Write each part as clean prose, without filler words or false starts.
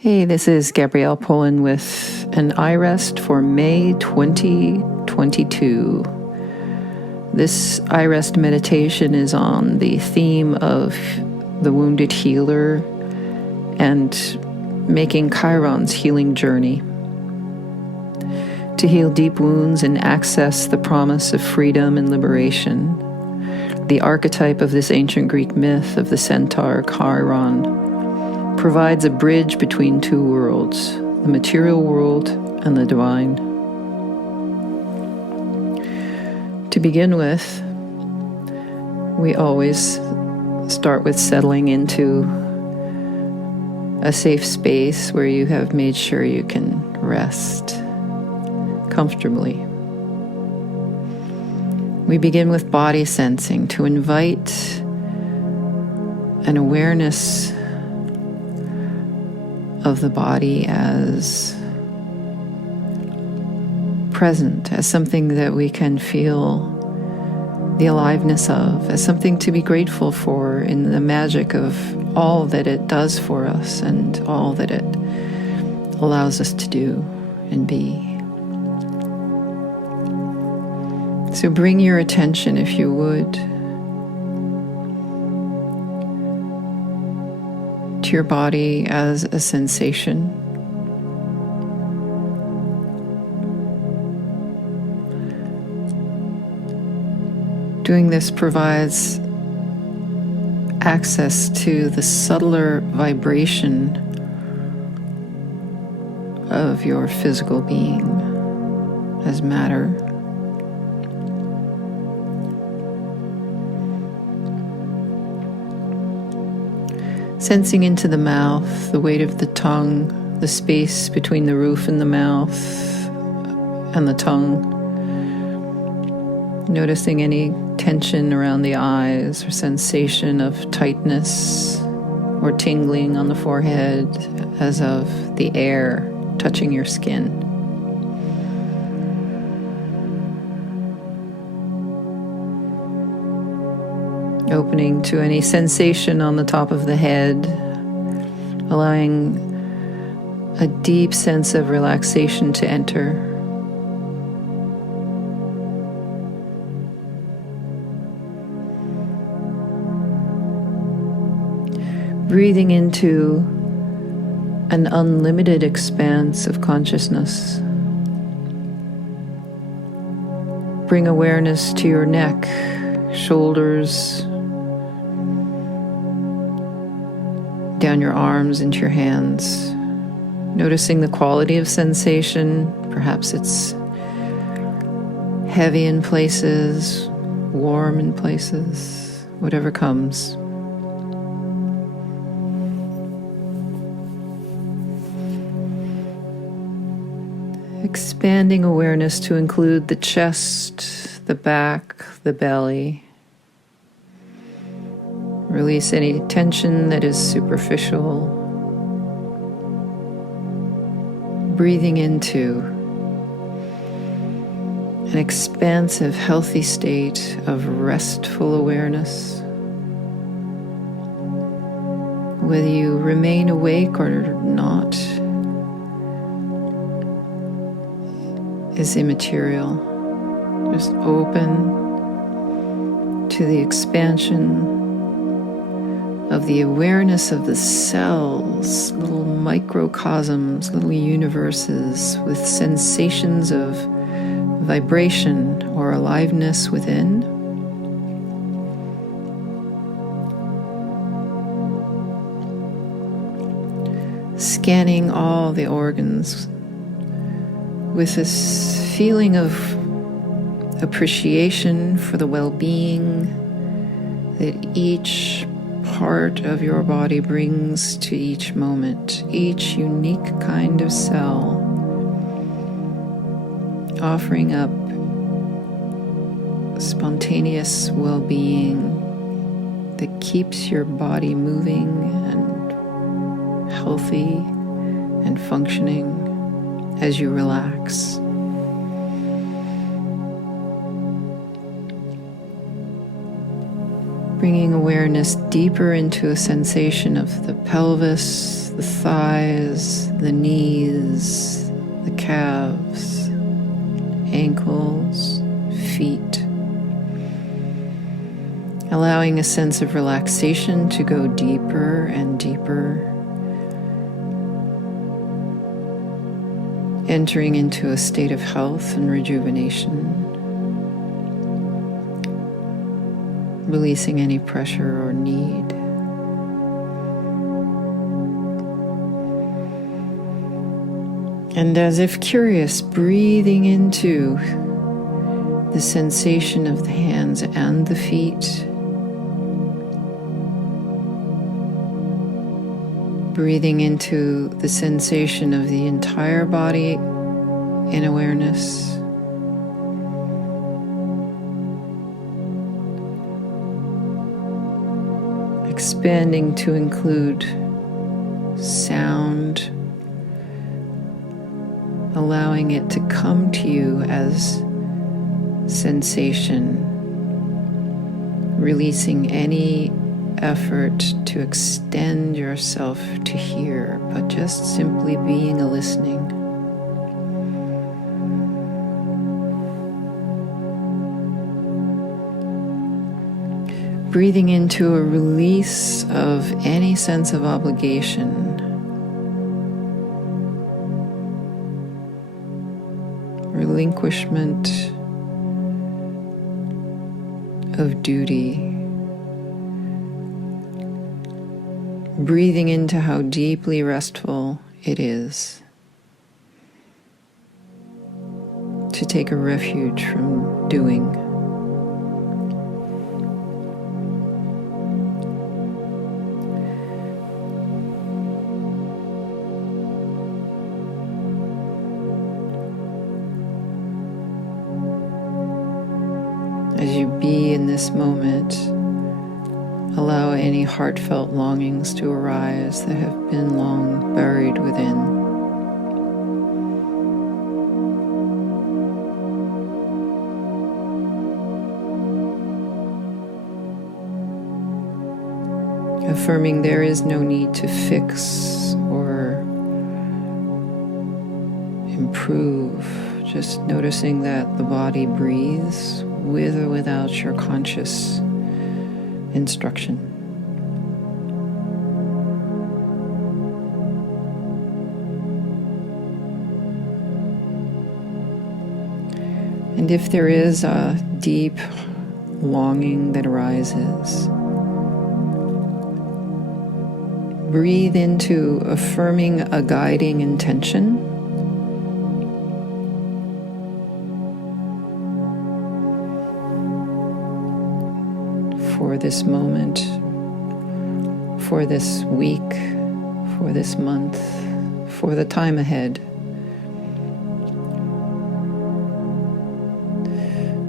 Hey, this is Gabrielle Pullen with an iRest for May 2022. This iRest meditation is on the theme of the wounded healer and making Chiron's healing journey. To heal deep wounds and access the promise of freedom and liberation, the archetype of this ancient Greek myth of the Centaur Chiron provides a bridge between two worlds, the material world and the divine. To begin with, we always start with settling into a safe space where you have made sure you can rest comfortably. We begin with body sensing to invite an awareness of the body as present, as something that we can feel the aliveness of, as something to be grateful for in the magic of all that it does for us and all that it allows us to do and be. So bring your attention, if you would, to your body as a sensation. Doing this provides access to the subtler vibration of your physical being as matter. Sensing into the mouth, the weight of the tongue, the space between the roof and the mouth and the tongue. Noticing any tension around the eyes or sensation of tightness or tingling on the forehead as of the air touching your skin. Opening to any sensation on the top of the head, allowing a deep sense of relaxation to enter. Breathing into an unlimited expanse of consciousness. Bring awareness to your neck, shoulders, down your arms into your hands, noticing the quality of sensation. Perhaps it's heavy in places, warm in places, whatever comes. Expanding awareness to include the chest, the back, the belly. Release any tension that is superficial. Breathing into an expansive, healthy state of restful awareness. Whether you remain awake or not is immaterial. Just open to the expansion of the awareness of the cells, little microcosms, little universes with sensations of vibration or aliveness within. Scanning all the organs with this feeling of appreciation for the well-being that each part of your body brings to each moment, each unique kind of cell, offering up spontaneous well-being that keeps your body moving and healthy and functioning as you relax. Bringing awareness deeper into a sensation of the pelvis, the thighs, the knees, the calves, ankles, feet. Allowing a sense of relaxation to go deeper and deeper. Entering into a state of health and rejuvenation. Releasing any pressure or need. And as if curious, breathing into the sensation of the hands and the feet. Breathing into the sensation of the entire body in awareness. Expanding to include sound, allowing it to come to you as sensation, releasing any effort to extend yourself to hear, but just simply being a listening. Breathing into a release of any sense of obligation. Relinquishment of duty. Breathing into how deeply restful it is to take a refuge from doing. As you be in this moment, allow any heartfelt longings to arise that have been long buried within. Affirming there is no need to fix or improve, just noticing that the body breathes with or without your conscious instruction. And if there is a deep longing that arises, breathe into affirming a guiding intention. For this moment, for this week, for this month, for the time ahead.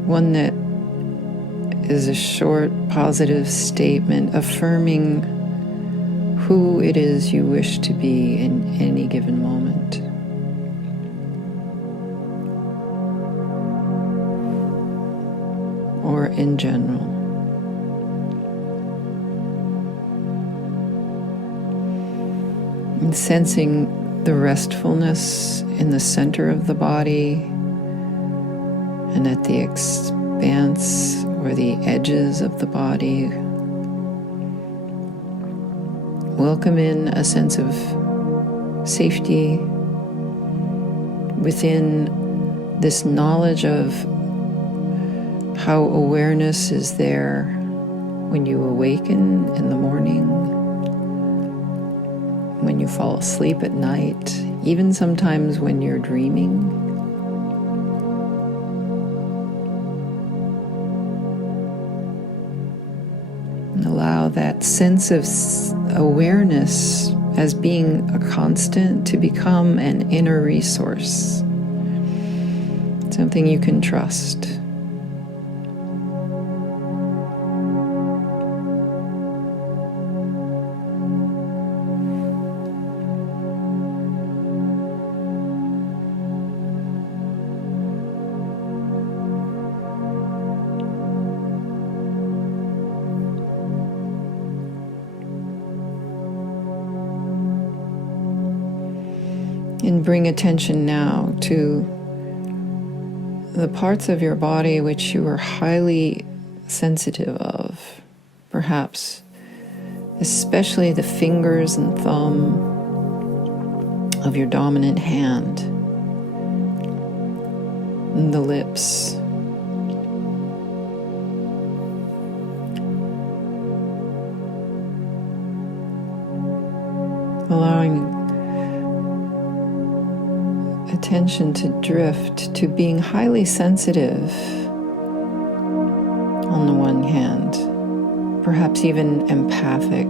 One that is a short, positive statement affirming who it is you wish to be in any given moment. Or in general. And sensing the restfulness in the center of the body and at the expanse or the edges of the body. Welcome in a sense of safety within this knowledge of how awareness is there when you awaken in the morning, when you fall asleep at night, even sometimes when you're dreaming. And allow that sense of awareness as being a constant to become an inner resource, something you can trust. can bring attention now to the parts of your body which you are highly sensitive of, perhaps especially the fingers and thumb of your dominant hand, and the lips. Allowing attention to drift to being highly sensitive on the one hand, perhaps even empathic,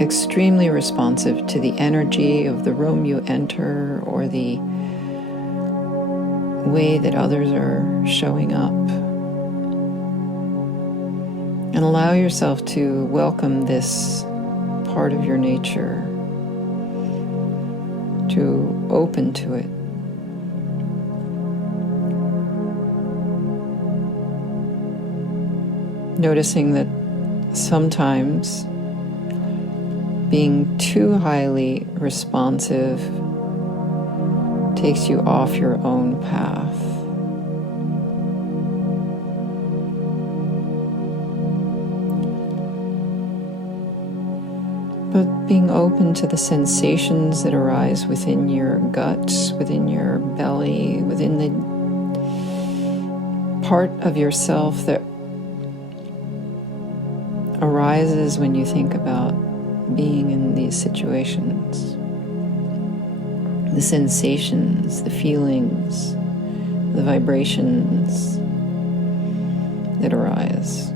extremely responsive to the energy of the room you enter or the way that others are showing up. And allow yourself to welcome this part of your nature, to open to it. Noticing that sometimes being too highly responsive takes you off your own path. But being open to the sensations that arise within your gut, within your belly, within the part of yourself that arises when you think about being in these situations. The sensations, the feelings, the vibrations that arise.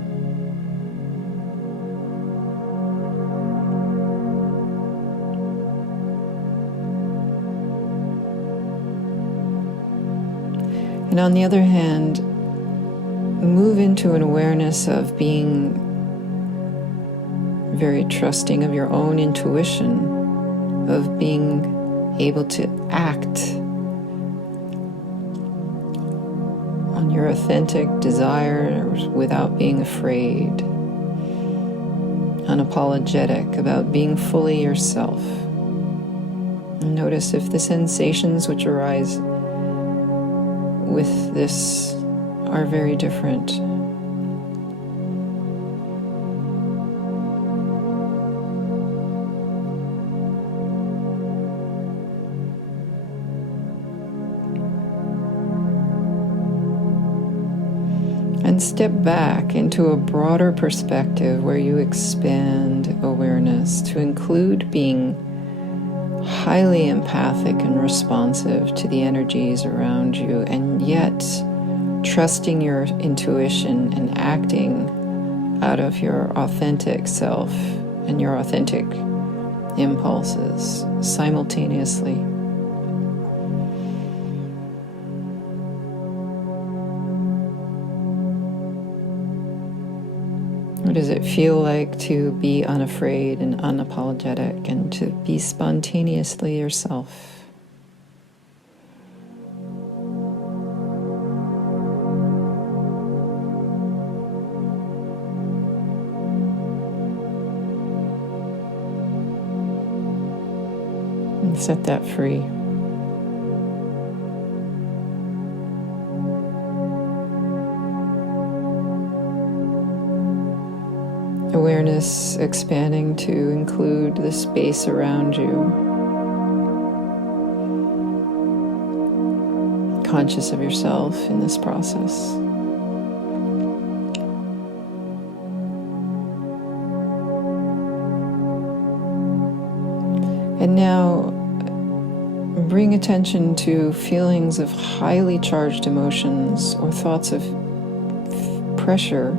And on the other hand, move into an awareness of being very trusting of your own intuition, of being able to act on your authentic desires without being afraid, unapologetic about being fully yourself. And notice if the sensations which arise with this are very different. And step back into a broader perspective where you expand awareness to include being highly empathic and responsive to the energies around you, and yet trusting your intuition and acting out of your authentic self and your authentic impulses simultaneously. What does it feel like to be unafraid and unapologetic and to be spontaneously yourself? And set that free. Awareness expanding to include the space around you. Conscious of yourself in this process. And now bring attention to feelings of highly charged emotions or thoughts of pressure,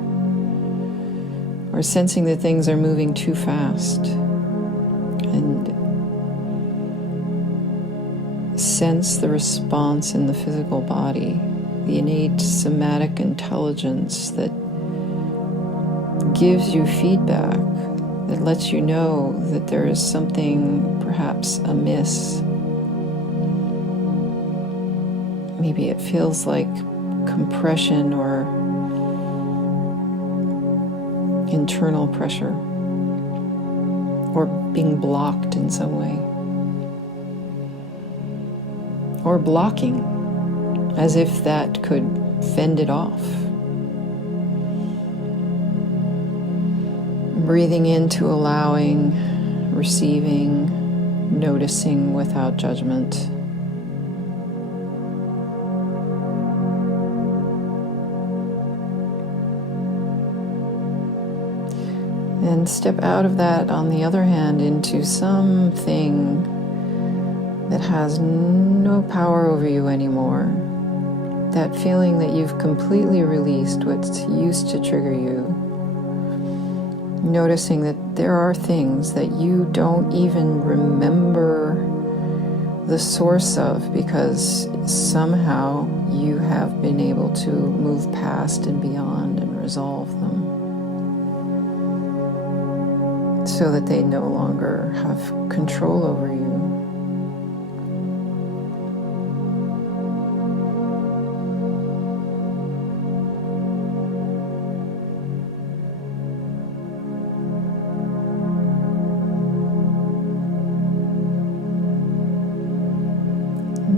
or sensing that things are moving too fast, and sense the response in the physical body, the innate somatic intelligence that gives you feedback, that lets you know that there is something perhaps amiss. Maybe it feels like compression or internal pressure, or being blocked in some way. or blocking, as if that could fend it off. Breathing into allowing, receiving, noticing without judgment. And step out of that, on the other hand, into something that has no power over you anymore. That feeling that you've completely released what's used to trigger you. Noticing that there are things that you don't even remember the source of, because somehow you have been able to move past and beyond and resolve them, so that they no longer have control over you.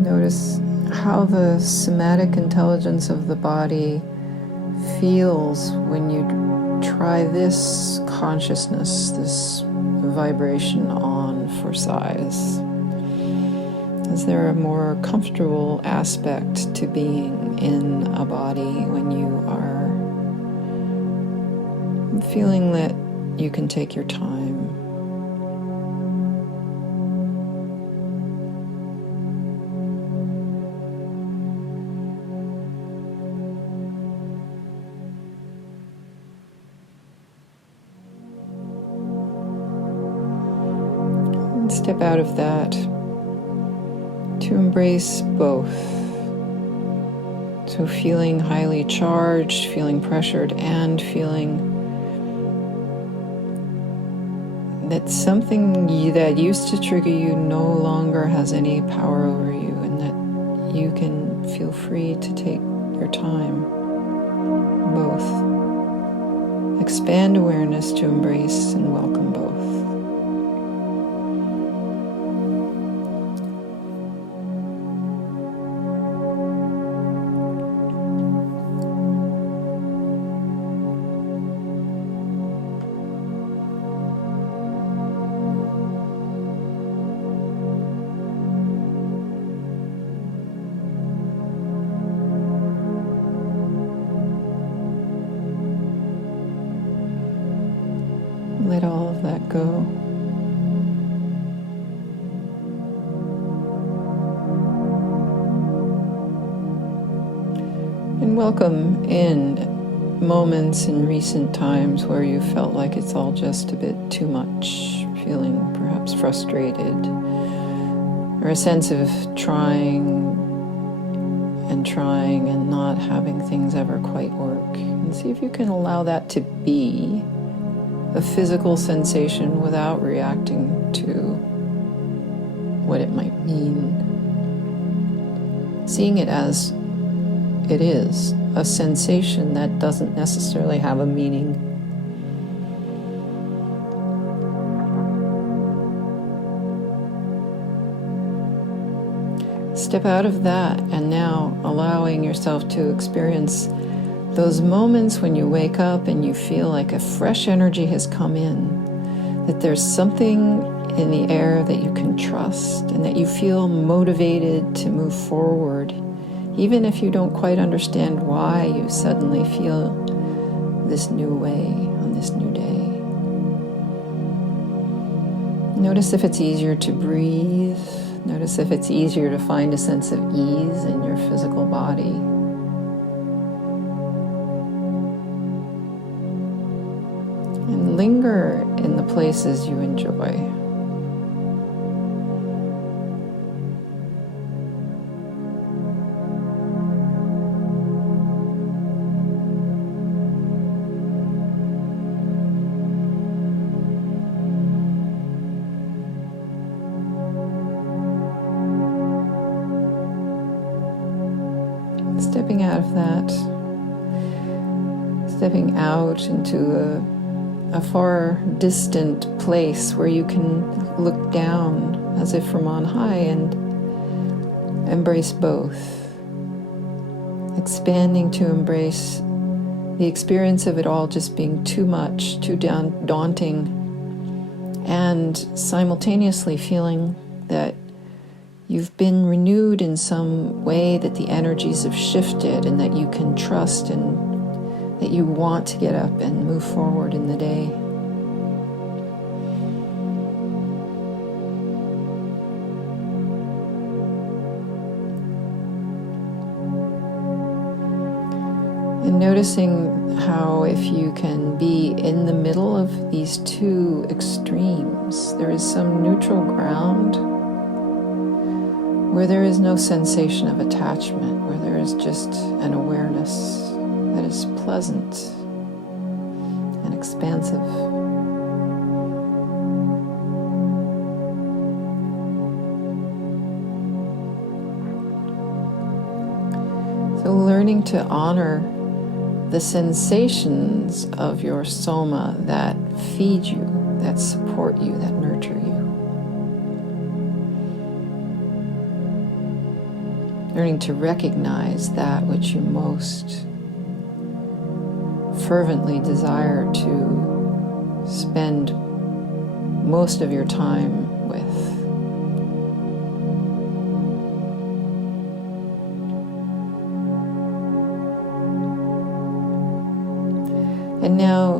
Notice how the somatic intelligence of the body feels when you try this consciousness, this vibration on for size. Is there a more comfortable aspect to being in a body when you are feeling that you can take your time? Step out of that to embrace both. So feeling highly charged, feeling pressured, and feeling that something that used to trigger you no longer has any power over you, and that you can feel free to take your time. Both. Expand awareness to embrace and welcome both. Let all of that go. And welcome in moments in recent times where you felt like it's all just a bit too much, feeling perhaps frustrated, or a sense of trying and not having things ever quite work. And see if you can allow that to be a physical sensation without reacting to what it might mean. Seeing it as it is, a sensation that doesn't necessarily have a meaning. Step out of that, and now allowing yourself to experience those moments when you wake up and you feel like a fresh energy has come in, that there's something in the air that you can trust, and that you feel motivated to move forward, even if you don't quite understand why you suddenly feel this new way on this new day. Notice if it's easier to breathe. Notice if it's easier to find a sense of ease in your physical body. And linger in the places you enjoy. Stepping out of that, stepping out into a far distant place where you can look down as if from on high and embrace both, expanding to embrace the experience of it all just being too much, too daunting, and simultaneously feeling that you've been renewed in some way, that the energies have shifted and that you can trust and that you want to get up and move forward in the day. And noticing how if you can be in the middle of these two extremes, there is some neutral ground where there is no sensation of attachment, where there is just an awareness that is pleasant and expansive. So learning to honor the sensations of your soma that feed you, that support you, that nurture you. Learning to recognize that which you most fervently desire to spend most of your time with. And now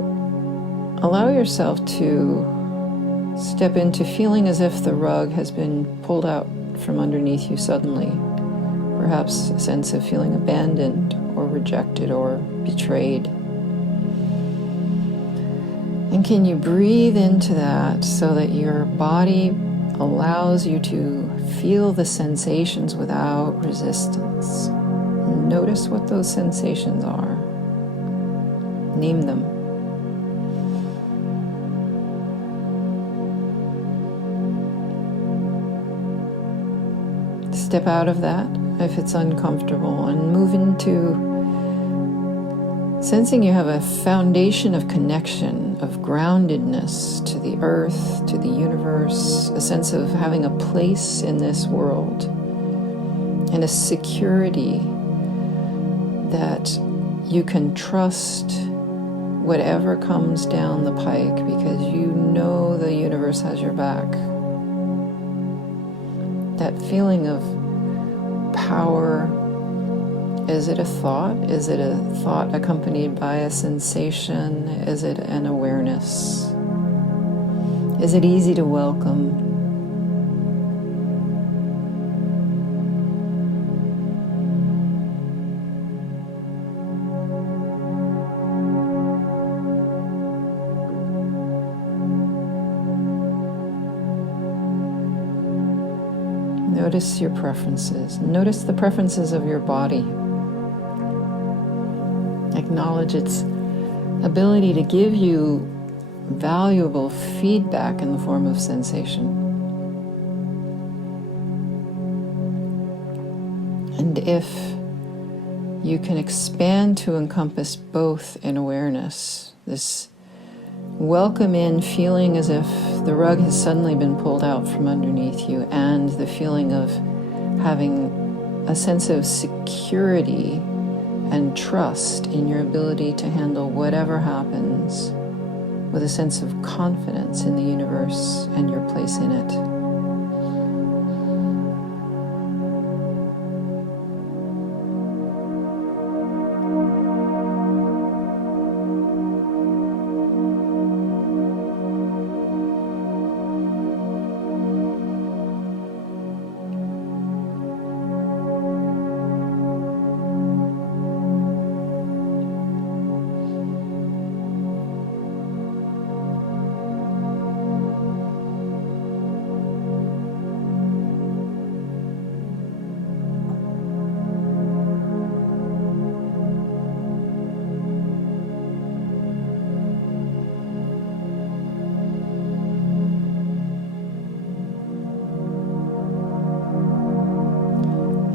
allow yourself to step into feeling as if the rug has been pulled out from underneath you suddenly. Perhaps a sense of feeling abandoned or rejected or betrayed. And can you breathe into that so that your body allows you to feel the sensations without resistance? Notice what those sensations are. Name them. Step out of that if it's uncomfortable and move into sensing you have a foundation of connection, of groundedness to the earth, to the universe, a sense of having a place in this world, and a security that you can trust whatever comes down the pike because you know the universe has your back. That feeling of power, is it a thought? Is it a thought accompanied by a sensation? Is it an awareness? Is it easy to welcome? Notice your preferences. Notice the preferences of your body. Acknowledge its ability to give you valuable feedback in the form of sensation. And if you can expand to encompass both in awareness, this welcome in feeling as if the rug has suddenly been pulled out from underneath you, and the feeling of having a sense of security and trust in your ability to handle whatever happens with a sense of confidence in the universe and your place in it.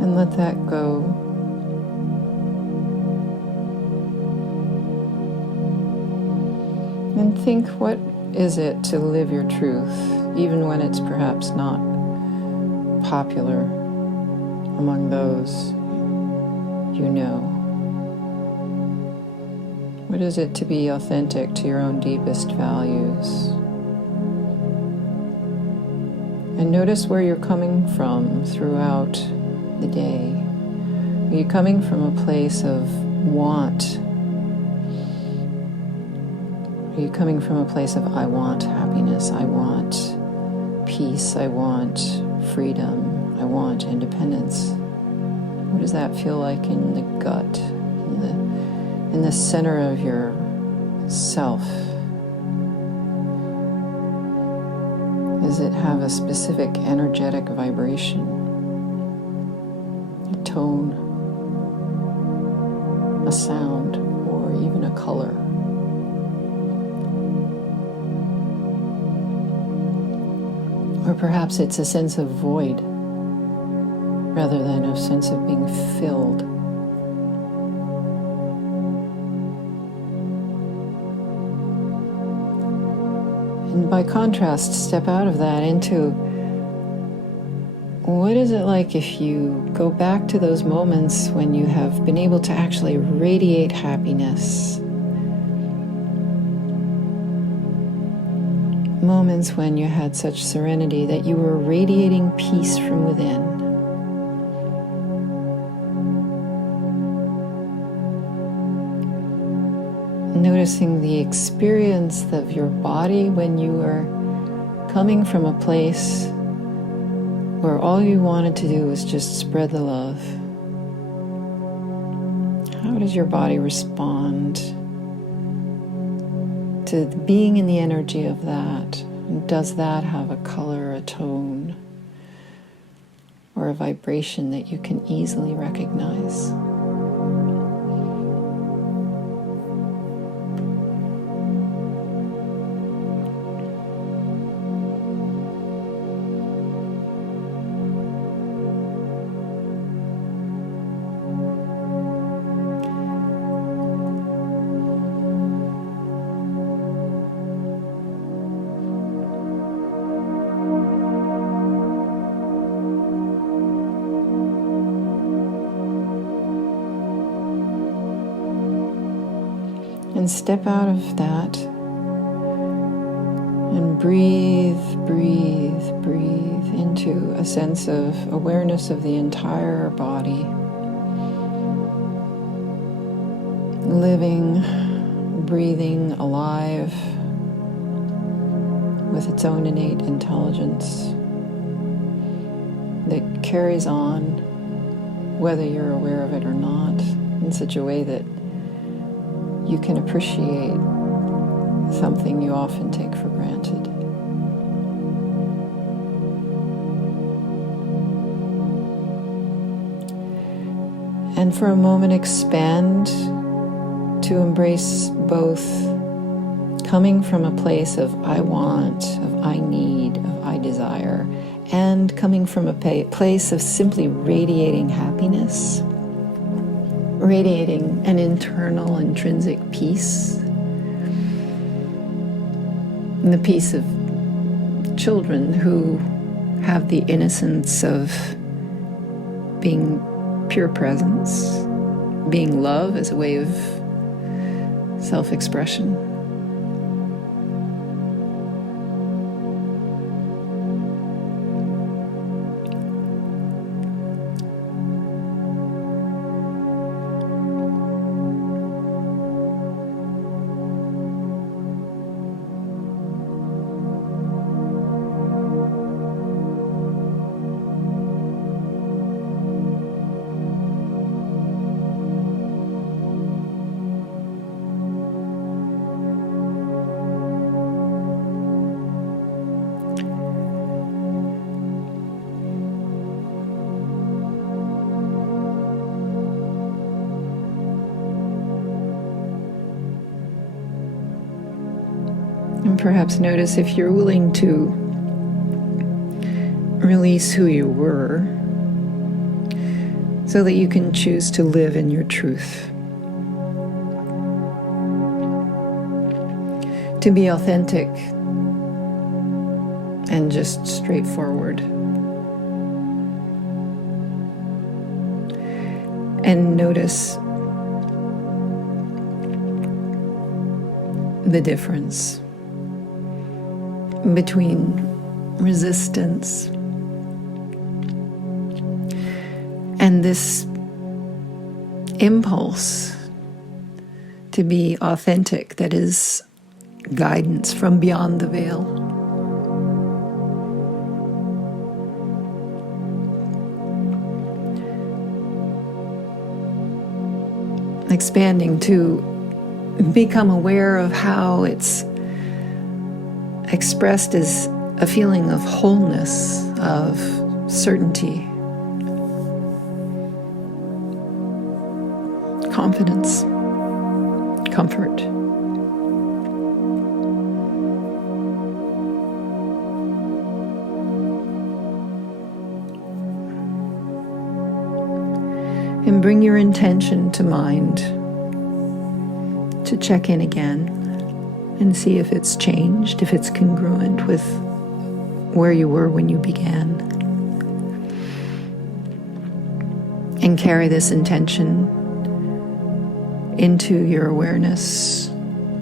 And let that go. And think, what is it to live your truth, even when it's perhaps not popular among those you know? What is it to be authentic to your own deepest values? And notice where you're coming from throughout the day. Are you coming from a place of want? Are you coming from a place of, I want happiness, I want peace, I want freedom, I want independence? What does that feel like in the gut, in the center of your self? Does it have a specific energetic vibration, a tone, a sound, or even a color? Or perhaps it's a sense of void rather than a sense of being filled. And by contrast, step out of that into what is it like if you go back to those moments when you have been able to actually radiate happiness. Moments when you had such serenity that you were radiating peace from within. Noticing the experience of your body when you are coming from a place where all you wanted to do was just spread the love. How does your body respond to being in the energy of that? Does that have a color, a tone, or a vibration that you can easily recognize? And step out of that and breathe, breathe, breathe into a sense of awareness of the entire body. Living, breathing, alive with its own innate intelligence that carries on whether you're aware of it or not, in such a way that you can appreciate something you often take for granted. And for a moment, expand to embrace both coming from a place of I want, of I need, of I desire, and coming from a place of simply radiating happiness, radiating an internal, intrinsic peace, and the peace of children who have the innocence of being pure presence, being love as a way of self-expression. And perhaps notice if you're willing to release who you were so that you can choose to live in your truth. To be authentic and just straightforward. and notice the difference between resistance and this impulse to be authentic, that is guidance from beyond the veil. Expanding to become aware of how it's expressed as a feeling of wholeness, of certainty, confidence, comfort. And bring your intention to mind to check in again and see if it's changed, if it's congruent with where you were when you began. And carry this intention into your awareness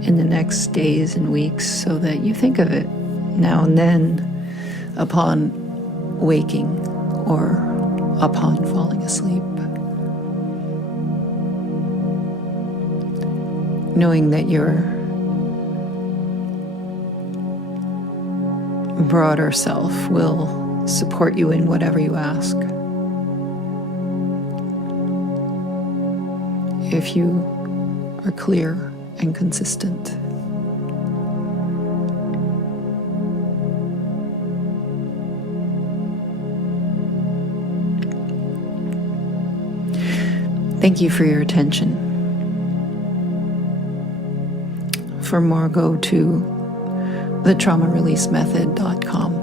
in the next days and weeks, so that you think of it now and then upon waking or upon falling asleep. Knowing that your broader self will support you in whatever you ask. If you are clear and consistent. Thank you for your attention. For more, go to thetraumareleasemethod.com.